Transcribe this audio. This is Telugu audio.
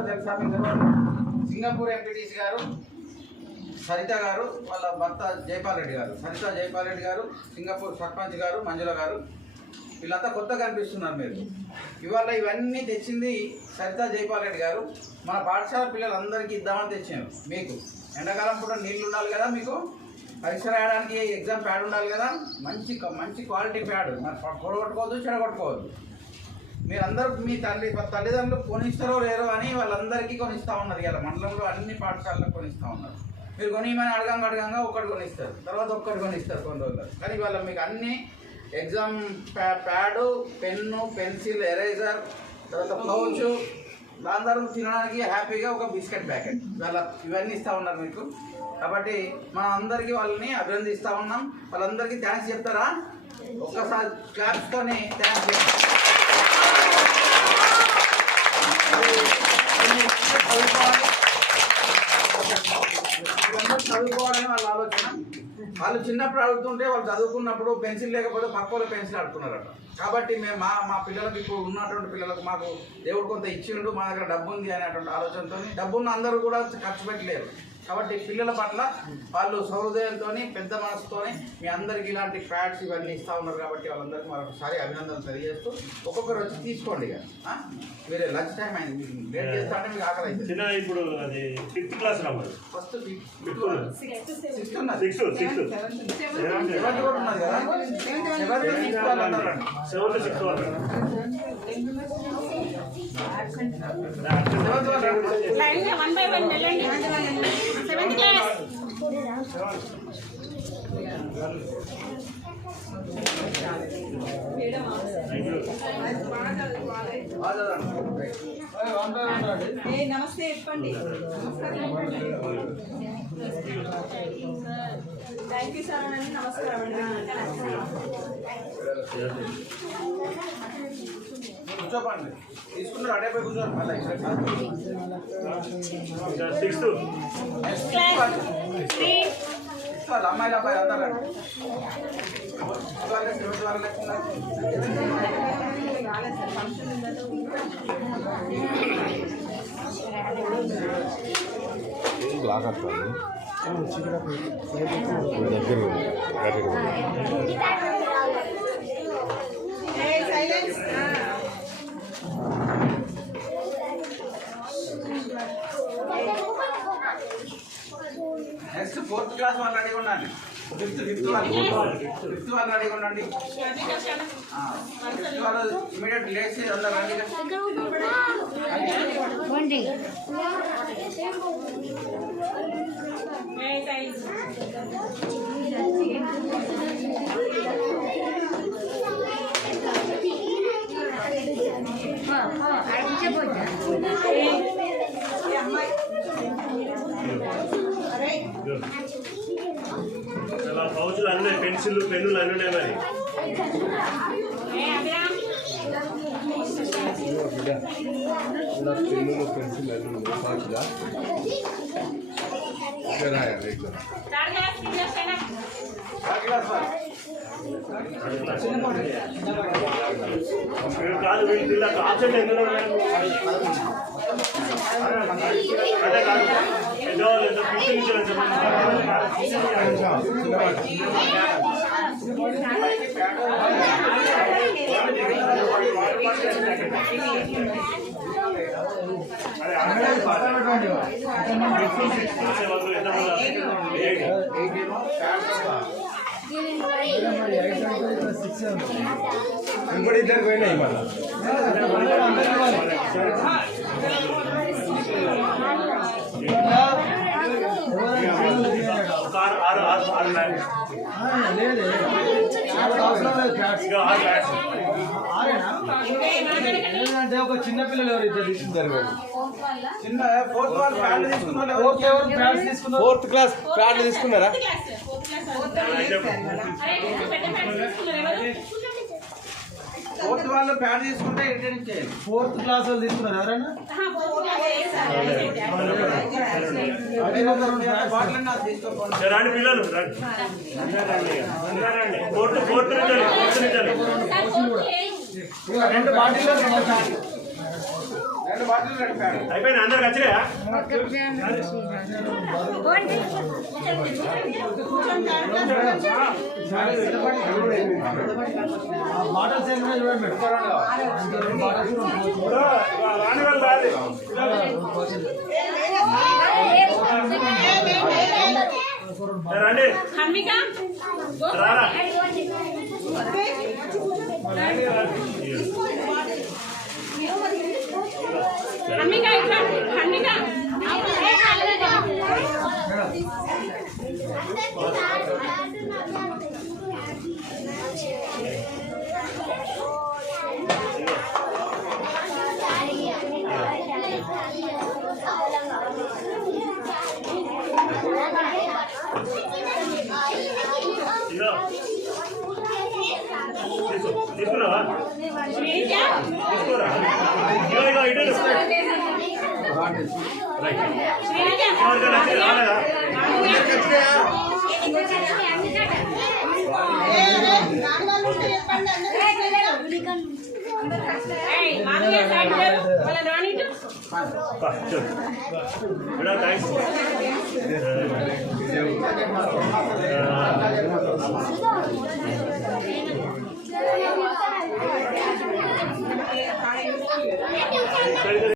ఎవరో తెలుసా మీకు? సింగపూర్ ఎంపీటీసీ గారు సరిత గారు, వాళ్ళ భర్త జైపాల్ రెడ్డి గారు, సరిత జైపాల్ రెడ్డి గారు, సింగపూర్ సర్పంచ్ గారు మంజుల గారు, వీళ్ళంతా కొత్తగా కనిపిస్తున్నారు మీరు. ఇవాళ ఇవన్నీ తెచ్చింది సరిత జైపాల్ రెడ్డి గారు. మన పాఠశాల పిల్లలందరికీ ఇద్దామని తెచ్చాను. మీకు ఎండాకాలం పూట నీళ్ళు ఉండాలి కదా, మీకు పరీక్ష రాయడానికి ఎగ్జామ్ ప్యాడ్ ఉండాలి కదా, మంచి మంచి క్వాలిటీ ప్యాడ్. మరి పొడగొట్టుకోవద్దు, చెడగొట్టుకోవద్దు. మీరందరూ మీ తల్లిదండ్రులు కొనిస్తారో లేరో అని వాళ్ళందరికీ కొనిస్తూ ఉన్నారు. ఇలా మండలంలో అన్ని పాఠశాలకు కొనిస్తూ ఉన్నారు. మీరు కొనిమని అడగంగా ఒకటి కొనిస్తారు, తర్వాత ఒక్కటి కొనిస్తారు కొన్ని రోజులు. కానీ ఇవాళ మీకు అన్ని exam pad, pen, pencil, eraser, తర్వాత పౌచ్, దాని తర్వాత తినడానికి హ్యాపీగా ఒక బిస్కెట్ ప్యాకెట్, ఇవన్నీ ఇస్తూ ఉన్నారు మీకు. కాబట్టి మనం అందరికీ వాళ్ళని అభినందిస్తూ ఉన్నాం. వాళ్ళందరికీ థ్యాంక్స్ చెప్తారా? ఒక్కసారి క్లాప్స్తోని థ్యాంక్స్ చెప్తారు. చదువుకోవాలని వాళ్ళ ఆలోచన. వాళ్ళు చిన్నప్పుడు అడుగుతుంటే వాళ్ళు చదువుకున్నప్పుడు పెన్సిల్ లేకపోతే పక్క వాళ్ళు పెన్సిల్ ఆడుతున్నారట. కాబట్టి మేము మా పిల్లలకు, ఇప్పుడు ఉన్నటువంటి పిల్లలకు మాకు దేవుడు కొంత ఇచ్చిండు, మా దగ్గర డబ్బు ఉంది అనేటువంటి ఆలోచనతో, డబ్బున్న అందరూ కూడా ఖర్చు పెట్టలేరు. కాబట్టి పిల్లల పట్ల వాళ్ళు సహృదయంతో, పెద్ద మనసుతో మీ అందరికీ ఇలాంటి ప్యాడ్స్ ఇవన్నీ ఇస్తూ ఉన్నారు. కాబట్టి వాళ్ళందరికీ మరొకసారి అభినందనలు తెలియజేస్తూ ఒక్కొక్కరు వచ్చి తీసుకోండి. ఇక మీరు లంచ్ టైం అయింది, లేట్ చేస్తా అంటే మీకు ఆకలి అవుతుంది. ఇప్పుడు అది 5th క్లాస్ రావాలి, ఫస్ట్ 6th ఉన్నది. 6th కూడా ఉన్నది కదా, 7th 6th నమస్తే చెప్పండి. థ్యాంక్ యూ సార్ అండి. నమస్కారం అండి. కూర్చోపండి, తీసుకున్నారు అడే పోయి కూర్చోండి. మళ్ళీ 6th అమ్మాయిల అబ్బాయి అందరూ నెక్స్ట్ 4th క్లాస్ వాళ్ళు రెడీగా ఉండండి. 5th వాళ్ళు రెడీగా ఉండండి. 5th వాళ్ళు ఇమీడియట్ లేచి అందరు రండి. పౌచులు అన్నీ, పెన్సిల్, పెన్నులు అన్నీ ఉన్నాయి. మరి పెన్నులు, పెన్సిల్ అన్నీ సాక్షిగా కాదు వీళ్ళు ఆబ్సెంట్ ఎందులో అంటే కాదు ఎంత 5th నుంచి ఇంకోటి ఇద్దరికి పోయినాయి. మళ్ళీ అంటే ఒక చిన్న పిల్లలు ఎవరు ఇద్దరు తీసుకుంటారు? చిన్న 4th వాళ్ళు ప్యాడ్లు తీసుకున్నారు. 4th క్లాస్ ప్యాడ్లు తీసుకున్నారా? 4th వాళ్ళు ప్యాడ్ తీసుకుంటే రిటర్న్ చేయాలి. 4th క్లాస్ వాళ్ళు తీసుకున్నారు ఎవరైనా? రండి పిల్లలు రండి. 4th నుంచి 2 బాటిల్లో అయిపోయింది అందరికి వచ్చినాయా బాటల్స్ ఏమైనా చూడండి రాని వాళ్ళు రాదు రండి రారా తీసుకున్నావా తీసుకోరా ఇగో ఇటు రాలేదా థ్యాంక్స్